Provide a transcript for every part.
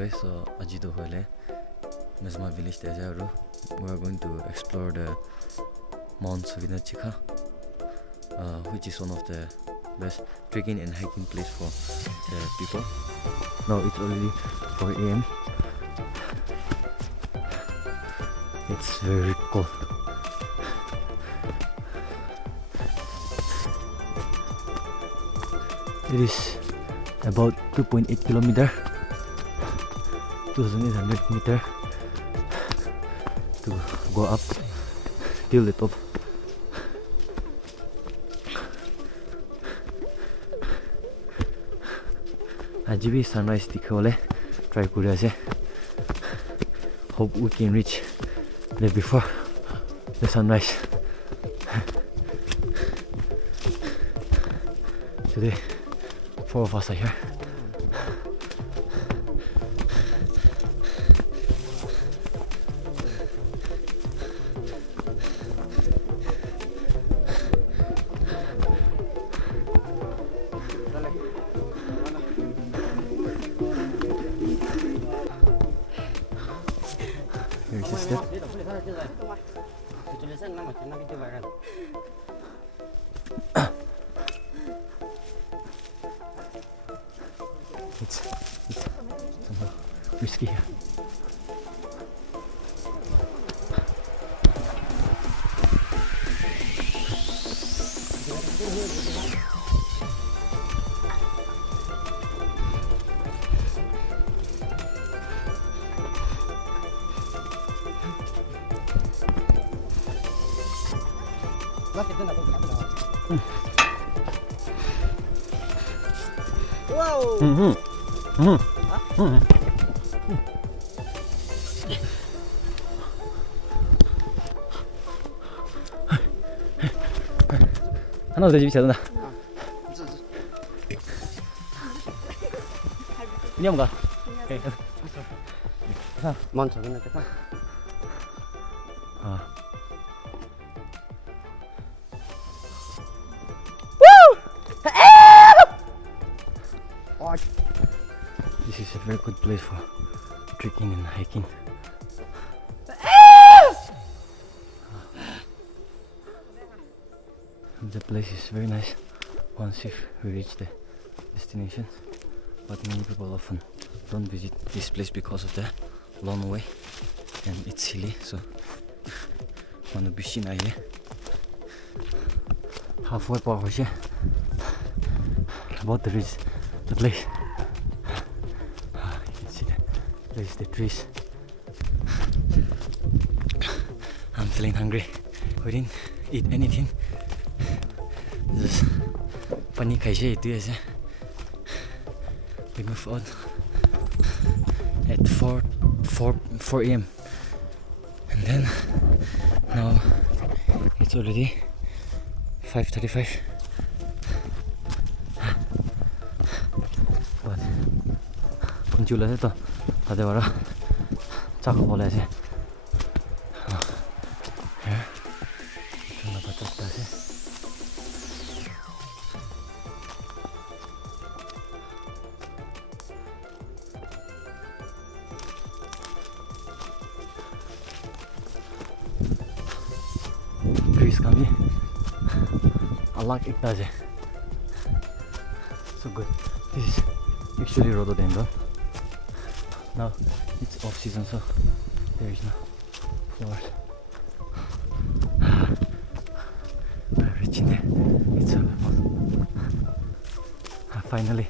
guys, so ajido hole MEZOMA village te aja we are going to explore the Mount SOVINO Tsiekha, which is one of the best trekking and hiking place for the people. Now it's already 4 AM. It's very cold. It is about 2.8 kilometer, 2,800 meter to go up till the top. Ajibi sunrise dikhole try kuri ase. Hope we can reach there before the sunrise. Today 4 of us are here. Here's the step. It's somehow risky here. Wow. 하나 더 집이 되나? 인형 가. 먼저 그냥 가. 아. This is a very good place for trekking and hiking. The place is very nice once if we reach the destination, but many people often don't visit this place because of the long way and it's hilly, so wanna be seen here. Halfway part here, about to reach the place. You can see there's the trees. I'm feeling hungry. We didn't eat anything. Just panik kaise itu aja. We move on at 4 AM, and then now it's already 5:35. But kunjula itu ada orang cakap boleh aja. Itu nak baca aja. Trees kami alak ekta aja. So good. This is actually rhododendron. Now it's off season, so there is no flowers. We're reaching there. It's so beautiful. Finally.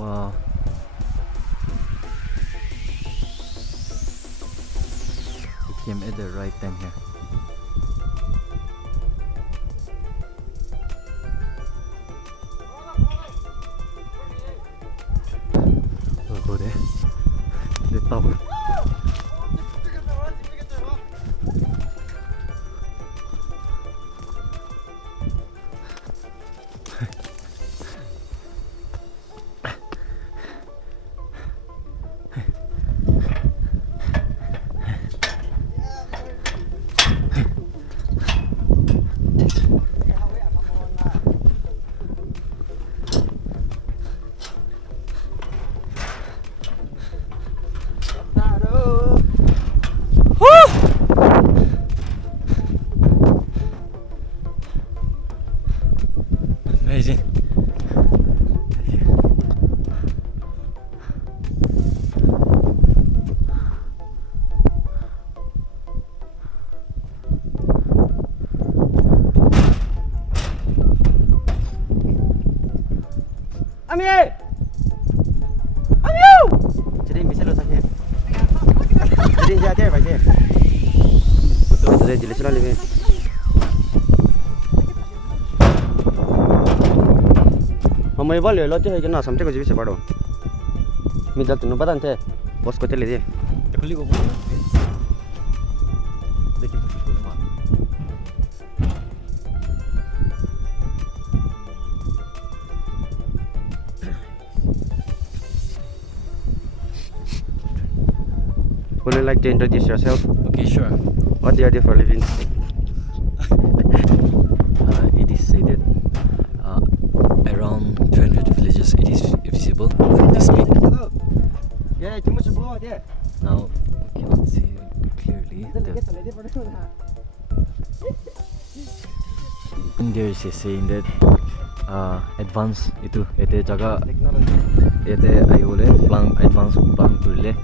Wow. We came at the right time here. We'll go there. The top. đi ra thế phải thế tôi tới đây sẽ lên hôm nay vào lửa chứ hay cái nào sắm thế có gì sẽ bắt đầu mình đã từng bắt anh thế boss có thể lấy đi Kuli ko देखिए को ना Would you like to introduce yourself? Okay, sure. What do you do for a living? It is said that around 200 villages it is visible from this peak. Yeah, too much blow there. Now we cannot see clearly. And there is a saying that advance itu ete jaga ete ayole plan advance plan kurile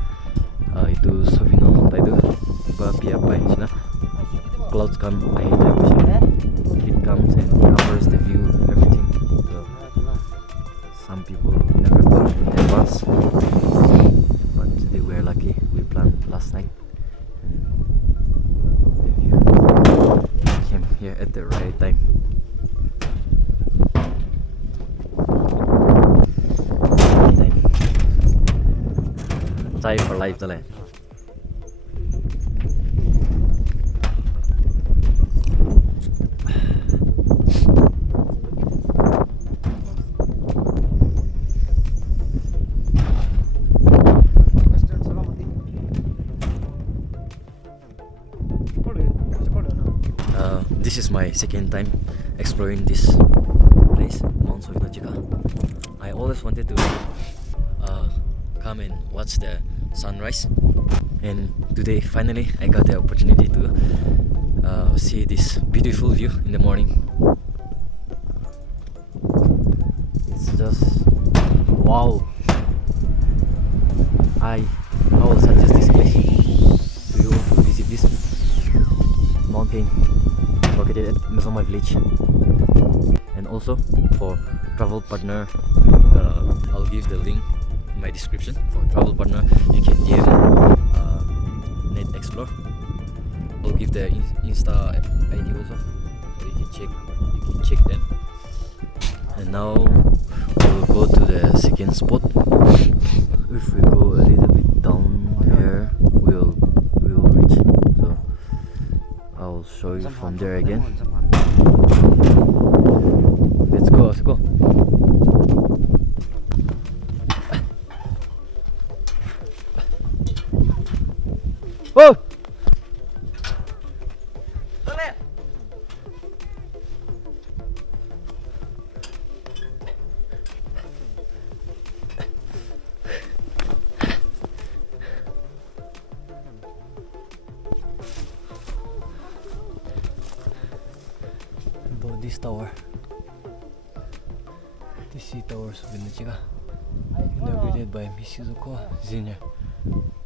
itu SOVINO ta itu ba pia pai china clouds come ahi jai it comes and covers the view everything. So some people never plan in advance, but today we are lucky we planned last night and the view came here at the right time. Chai for life chale. This is my second time exploring this place, Mount SOVINO Tsiekha. I always wanted to come and watch the sunrise, and today finally I got the opportunity to see this beautiful view in the morning. It's just wow. I will suggest this place to you to visit this mountain located at MEZOMA village. And also for travel partner, I'll give the link in my description. For travel partner, you can DM Net Explore. I'll give the Insta ID also, so you can check them. And now we'll go to the second spot. If we go a little bit down here, we'll reach. So I'll show you from there again. Let's go. Whoa! About this tower. This sea tower SOVINO Tsiekha, inaugurated by MEZOMA Senior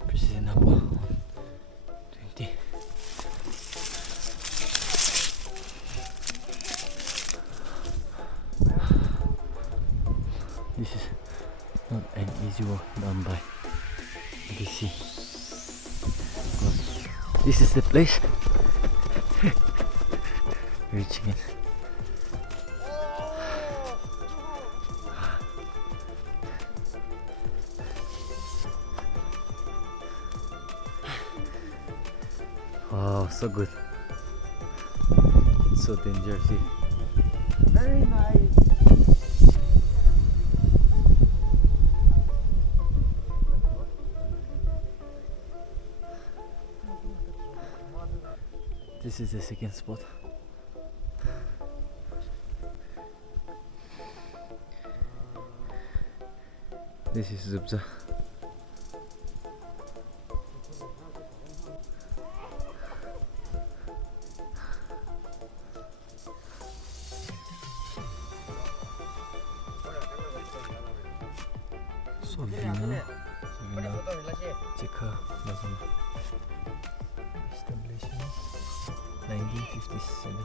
President number 20. This is not an easy work done by DC. This is the place. Reaching it. Wow, so good. It's so dangerous. Very nice. This is the second spot. This is Zubza. SOVINO Tsiekha MEZOMA. Establishment 1957.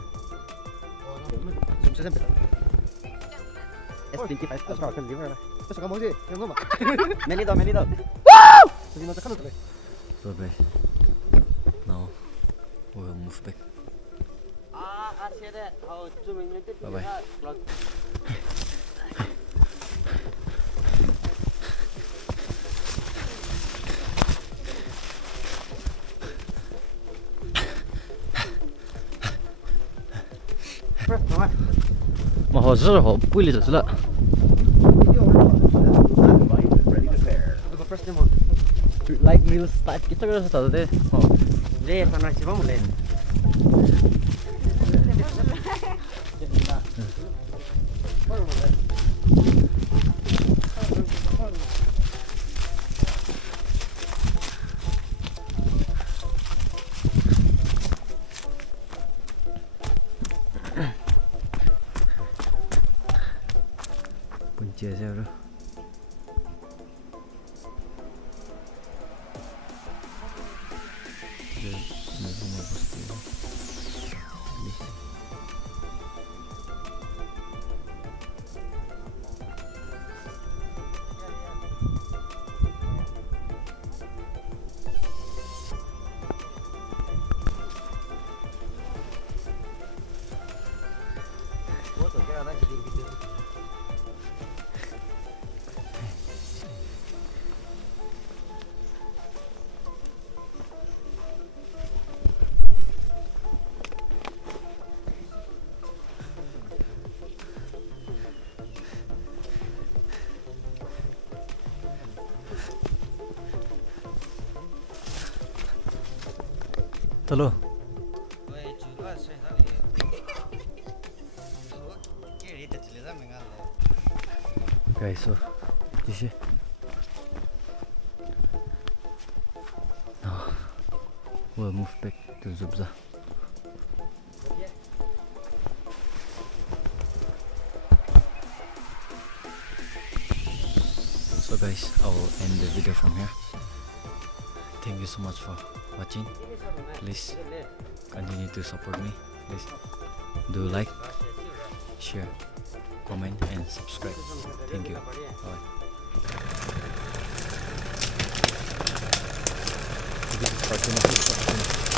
S25 that's right. Eso como si, ¿qué ngoma? Melito. SOVINO Tsiekha no. So guys, now we'll move back. Bye bye. Mà họ rất là họ bùi lì rồi đó. Like real style kita kan sudah deh. Deh, sana sih mau mulai. Punci aja bro. MEZOMA pasti. Tolo. Guys, so this is now we'll move back to Zubza. So guys, I will end the video from here. Thank you so much for watching. Please continue to support me. Please do like, share, comment and subscribe. Thank you. Bye.